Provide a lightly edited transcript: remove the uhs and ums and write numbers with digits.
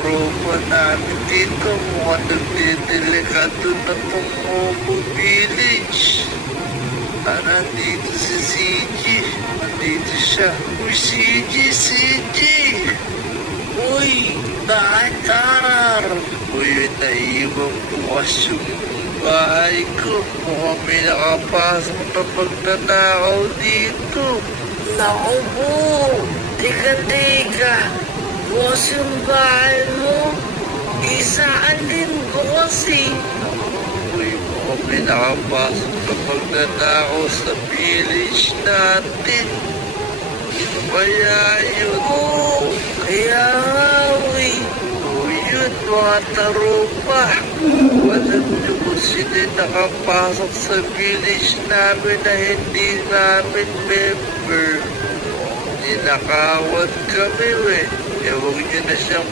tropa namin dito, mukhang nagdedelikado na itong Momo Village. Nandito si CG. Nandito siya. Uy, CG! Uy, Tatar! Uy, naiibang bukas yung bahay ko. Mukhang may nakapasok na pagtanakaw dito. Naku po! Teka! Boss yung bahay mo? Isaan din, boss eh. Uy, mukhang may nakapasok na pagtanakaw sa village natin. Ano kaya yun? Oo, kaya nga eh. Uy, yun mga taropa. Alam niyo kung sino yung nakapasok sa village namin na hindi namin member. Ninakawan kami eh. Huwag niyo na siyang